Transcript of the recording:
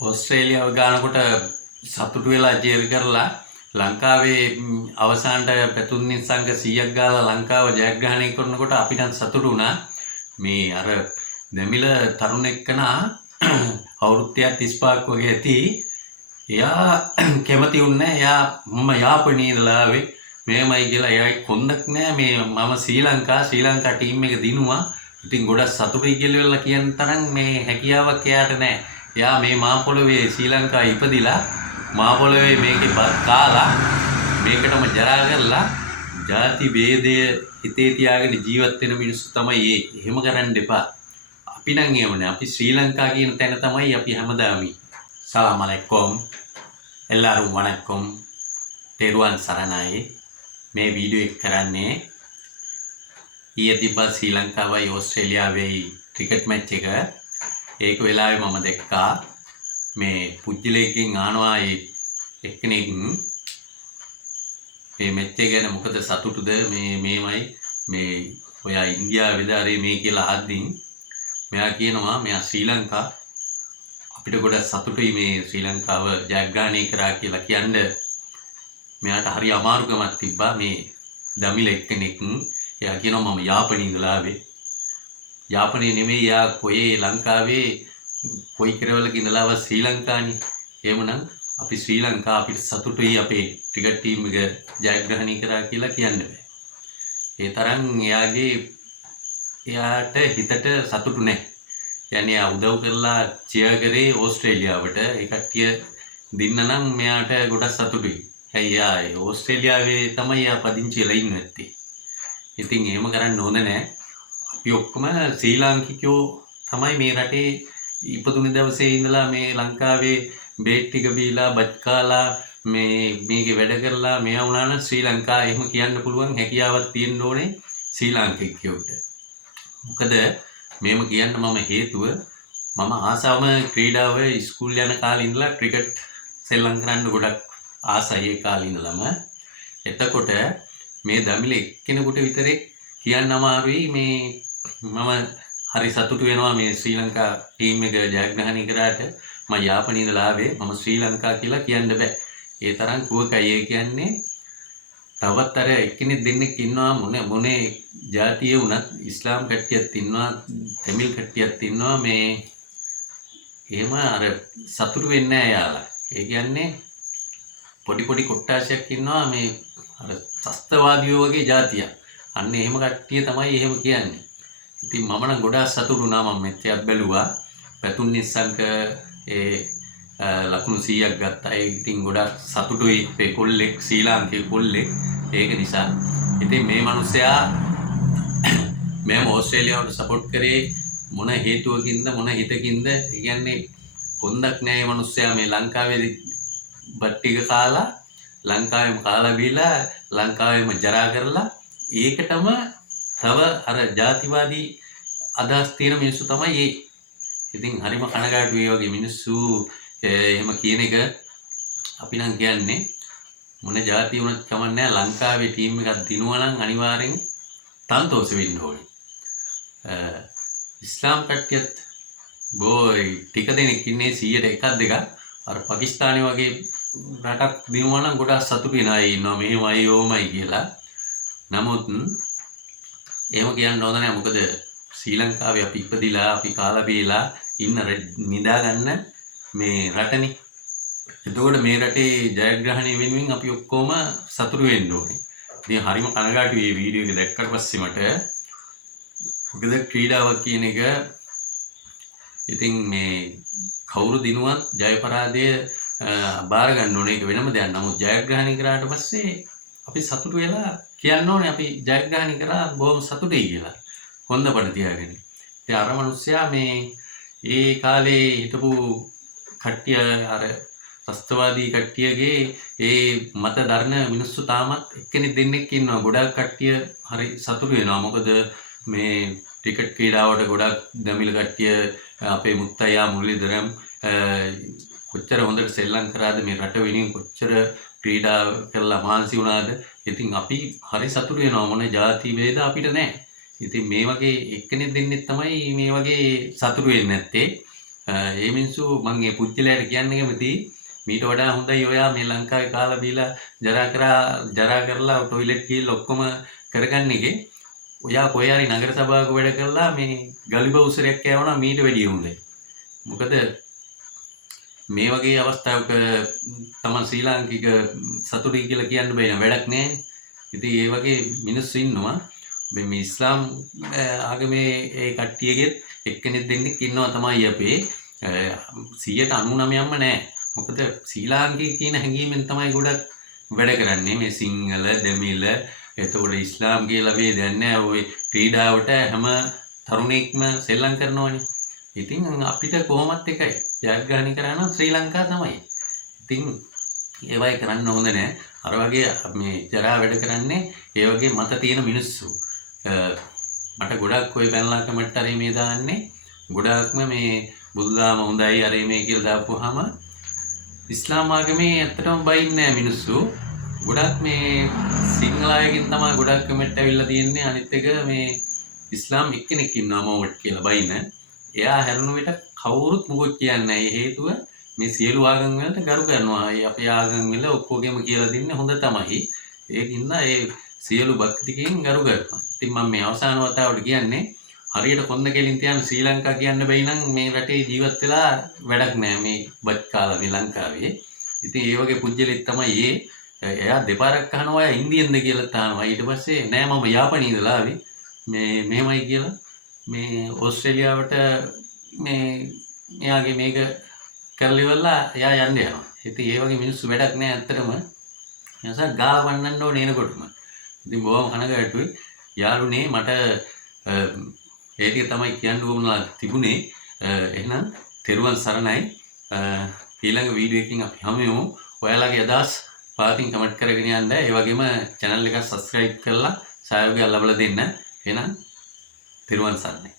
ඕස්ට්‍රේලියාව ගානකොට සතුටු වෙලා ජීර කරලා ලංකාවේ අවසානට පැතුම් සංඝ 100ක් ගාලා ලංකාව ජයග්‍රහණය කරනකොට අපිට සතුටු වුණා. මේ අර දෙමිල තරුණ එක්කනා අවුරුදු 35ක් වගේ ඇති. එයා කැමති වුණේ එයා මම යාපනයේ ඉඳලා ආවේ මේමයි කියලා. එයායි කොන්දක් නෑ මේ මම ශ්‍රී ලංකා ටීම් එක දිනුවා. ඉතින් ගොඩක් සතුටුයි කියලා කියන තරම් මේ හැකියාවක් එයාට නෑ. එයා මේ මාපොළවේ ශ්‍රී ලංකාවේ ඉපදිලා මාපොළවේ මේකේ කාලා මේකටම ජරා කරලා ಜಾති ભેදය හිතේ තියාගෙන ජීවත් වෙන මිනිස්සු තමයි ඒ. එහෙම කරන්න එපා. අපි නම් එහෙමනේ. අපි ශ්‍රී ලංකා කියන තැන තමයි අපි හැමදාම. සලාම් අලයිකුම්. எல்லாரும் வணக்கம். තෙරුවන් සරණයි. මේ වීඩියෝ එක කරන්නේ ඊයේ තිබ්බා ශ්‍රී ලංකාවයි ඕස්ට්‍රේලියාවයි ක්‍රිකට් මැච් එක. ඒක වෙලාවේ මම දැක්කා මේ පුජ්‍යලේකින් ආනවා එක්කෙනෙක් මේ මැච් එක ගැන මොකද සතුටුද මේමයි මේ ඔයා ඉන්දියාවේද අර මේ කියලා අහද්දී මෙයා කියනවා මෙයා ශ්‍රී ලංකා අපිට ගොඩක් සතුටුයි මේ ශ්‍රී ලංකාව ජයග්‍රහණය කරා කියලා කියන්නේ. මෙයාට හරි අමාරුකමක් තිබ්බා මේ දමිල එක්කෙනෙක්. එයා කියනවා මම යාපනයේ ඉඳලා ආවේ. යාපනයේ නෙමෙයි යා කොහේ ලංකාවේ කොයි කෙරවලක ඉඳලාවත් ශ්‍රී ලංකානේ. එහෙමනම් අපි ශ්‍රී ලංකා අපිට සතුටුයි අපේ ක්‍රිකට් ටීම් එක ජයග්‍රහණය කරා කියලා කියන්න බෑ. ඒ තරම් එයාට හිතට සතුටු නැහැ. يعني උදව් කරලා චියර් කරේ ඕස්ට්‍රේලියාවට. ඒ කට්ටිය දින්න නම් මෙයාට ගොඩක් සතුටුයි. එයා ඕස්ට්‍රේලියාවේ තමයි යා පදිංචි වෙලා ඉන්නේ නැත්තේ. ඉතින් එහෙම කරන්න හොඳ නැහැ. අපි ඔක්කොම ශ්‍රී ලාංකිකයෝ තමයි මේ රටේ ඉපදුන දවසේ ඉඳලා මේ ලංකාවේ බේට් ටික බීලා බත් කාලා මේකේ වැඩ කරලා මෙයා වුණා නම් ශ්‍රී ලංකා එහෙම කියන්න පුළුවන් හැකියාවක් තියෙන්න ඕනේ ශ්‍රී ලාංකිකයෝට. මොකද මේම කියන්න මම හේතුව මම ආසාවම ක්‍රීඩාව ඉස්කෝල යන කාලේ ඉඳලා ක්‍රිකට් සෙල්ලම් කරන්න ගොඩක් ආසයි ඒ කාලේ ඉඳලම. එතකොට මේ දමිල එක්කෙනෙකුට විතරේ කියන්න අමාරුයි මේ මම හරි සතුටු වෙනවා මේ ශ්‍රී ලංකා ටීම් එක ජයග්‍රහණය කරාට. මම යාපනයේ ඉඳලා ආවේ මම ශ්‍රී ලංකා කියලා කියන්න බෑ. ඒ තරම් කුවකයි. ඒ කියන්නේ තවත් අර එක්කෙනෙක් දෙන්නෙක් ඉන්නවා මොනේ ජාතිය වුණත් ඉස්ලාම් කට්ටියක් ඉන්නවා තමිල් කට්ටියක් ඉන්නවා මේ එහෙම අර සතුටු වෙන්නේ නැහැ යාලා. ඒ කියන්නේ පොඩි කොට්ටාශයක් ඉන්නවා මේ අර ත්‍ස්තවාදියෝ වගේ ජාතියක්. අන්න එහෙම කට්ටිය තමයි එහෙම කියන්නේ. ඉතින් මම නම් ගොඩාක් සතුටු වුණා. මම මෙච්චයක් බැලුවා. පැතුම් නිස්සංක ලකුණු 100ක් ගත්තා. ඒ ඉතින් ගොඩක් සතුටුයි. ඒ කොල්ලෙක් ශ්‍රී ලාංකික කොල්ලෙක්. ඒක නිසා ඉතින් මේ මිනිස්සයා මම ඕස්ට්‍රේලියාවට සපෝට් කරේ මොන හේතුවකින්ද මොන හිතකින්ද. ඒ කියන්නේ කොන්දක් නැහැ මේ මිනිස්සයා මේ ලංකාවේ බත් ටික කාලා ලංකාවෙම කාලා බීලා ලංකාවෙම ජරා කරලා ඒකටම තව අර ජාතිවාදී අදහස් තියෙන මිනිස්සු තමයි ඒ. ඉතින් හරිම කනගාටුයි වගේ මිනිස්සු එහෙම කියන එක. අපි නම් කියන්නේ මොන ජාතිය වුණත් කමන්නේ ලංකාවේ ටීම් එකක් දිනුවා නම් අනිවාර්යෙන් තන්තෝස වෙන්න ඕනේ. ඉස්ලාම් කට්ටියත් බොයි ටික දෙනෙක් ඉන්නේ 100ට එකක් දෙකක් අර පාකිස්තානයේ වගේ රටක් දිනුවා නම් ගොඩක් සතුටු වෙන අය ඉන්නවා මෙහෙමයි ඕමයි කියලා. නමුත් එහෙම කියන්න හොඳ නැහැ. මොකද ශ්‍රී ලංකාවේ අපි ඉපදිලා අපි කාලා බීලා ඉන්න නිදා ගන්න මේ රටනේ. එතකොට මේ රටේ ජයග්‍රහණය වෙනුවෙන් අපි ඔක්කොම සතුටු වෙන්න ඕනේ. ඉතින් හරිම කනගාටුයි මේ වීඩියෝ එක දැක්කට පස්සේ මට. මොකද ක්‍රීඩාවක් කියන එක ඉතින් මේ කවුරු දිනුවත් ජය පරාජය බාර ගන්න ඕනේ. ඒක වෙනම දෙයක්. නමුත් ජයග්‍රහණය කරාට පස්සේ අපි සතුටු වෙලා කියන්න ඕනේ අපි ජයග්‍රහණය කරා බොහොම සතුටුයි කියලා. හොඳ පණ තියාගෙන. ඉතින් අර මිනිස්සයා මේ ඒ කාලේ හිටපු කට්ටිය අර ත්‍ස්තවාදී කට්ටියගේ ඒ මත දරන මිනිස්සු තාමත් එක්කෙනෙක් දෙන්නෙක් ඉන්නවා. ගොඩක් කට්ටිය හරි සතුටු වෙනවා. මොකද මේ ක්‍රිකට් ක්‍රීඩාවට ගොඩක් දමිල කට්ටිය අපේ මුත්තයියා මුරලිදරම් කොච්චර හොඳට සෙල්ලම් කරාද මේ රට වෙනුවෙන් කොච්චර ක්‍රීඩා කරලා මහන්සි වුණාද. ඉතින් අපි හරි සතුටු වෙනවා. මොන ජාති ભેද අපිට නැහැ. ඉතින් මේ වගේ එක්කෙනෙක් දෙන්නෙක් තමයි මේ වගේ සතුටු වෙන්නේ නැත්තේ. ඒ මිනිස්සු මම මේ පුච්චලයට කියන්නේ කැමති මීට වඩා හොඳයි ඔයා මේ ලංකාවේ කාලා බීලා ජරා කරලා টয়ලට් ගිහලා ඔක්කොම කරගන්න එකේ ඔයා කොහේ හරි නගර සභාවක වැඩ කරලා මේ ගලිබ උසරයක් කෑවනම් මීට වැඩිය හොඳයි. මොකද මේ වගේ අවස්ථාවක තමන් ශ්‍රී ලාංකික සතුටුයි කියලා කියන්න බෑ වැඩක් නෑනේ. ඉතින් ඒ වගේ මිනිස්සු ඉන්නවා. මේ ඉස්ලාම් ආගමේ ඒ කට්ටියගෙත් එක්කෙනෙක් දෙන්නෙක් ඉන්නවා තමයි අපේ 99%ක්ම නෑ. මොකද ශ්‍රී ලාංකික කියන හැඟීමෙන් තමයි ගොඩක් වැඩ කරන්නේ. මේ සිංහල, දෙමිල, එතකොට ඉස්ලාම් කියලා ભેදයක් නෑ. ওই ක්‍රීඩාවට හැම තරුණෙක්ම සෙල්ලම් කරනවානේ. ඉතින් අපිට කොහොමත් එකයි. ජයග්‍රහණය කරා නම් ශ්‍රී ලංකාව තමයි. ඉතින් ඒවයි කරන්න හොඳ නෑ. අර වගේ මේ ජරා වැඩ කරන්නේ ඒ වගේ මත තියෙන මිනිස්සු. මට ගොඩක් ඔය බැනලා කමෙන්ට් හරි මේ දාන්නේ ගොඩක්ම මේ බුදුදහම හොඳයි අර මේ කියලා දාපුවාම ඉස්ලාම් ආගමේ ඇත්තටම බයින්නේ නැහැ මිනිස්සු. ගොඩක් මේ සිංහල අයගෙන් තමයි ගොඩක් කමෙන්ට් ඇවිල්ලා තියෙන්නේ. අනිත් එක මේ ඉස්ලාම් එක්කෙනෙක් ඉන්නවා මොවට් කියලා බයින. එයා හැරුණු විට කවුරුත් මොකොත් කියන්නේ නැහැ. ඒ හේතුව මේ සියලු ආගම් වලට ගරු කරනවා. අපේ ආගම් වල ඔක්කොගෙම කියලා දෙන්නේ හොඳ තමයි. ඒකින්ද ඒ සියලු භක්තිකයන් ගරු කරනවා. ඉතින් මම මේ අවසාන වතාවට කියන්නේ හරියට කොන්ද කෙලින් තියන ශ්‍රී ලංකාව කියන්න බැයි නම් මේ රටේ ජීවත් වෙලා වැඩක් නැහැ මේ බත් කාලා මේ ලංකාවේ. ඉතින් ඒ වගේ පුජ්‍යලෙක් තමයි එයා දෙපාරක් අහනවා එයා ඉන්දියන්ද කියලා තානවා. ඊට පස්සේ නෑ මම යාපනයේ ඉඳලා ආවේ. මේ මෙහෙමයි කියලා මේ ඕස්ට්‍රේලියාවට මේ එයාගේ මේක කරලා ඉවරලා එයා යන්න යනවා. ඉතින් ඒ වගේ මිනිස්සු වැඩක් නෑ ඇත්තටම. එයාසා ගාලා වන්නන්න ඕනේ එනකොටම. ඉතින් බොහොම කනගාටුයි. යාළුනේ මට ඒ ටික තමයි කියන්න ඕනලා තිබුණේ. එහෙනම් තෙරුවන් සරණයි. ඊළඟ වීඩියෝ එකකින් අපි හමු වෙමු. ඔයාලගේ අදහස් පාටින් කමෙන්ට් කරගෙන යන්න. ඒ වගේම channel එක subscribe කරලා සහයෝගය ලබා දෙන්න. එහෙනම් තෙරුවන් සරණයි.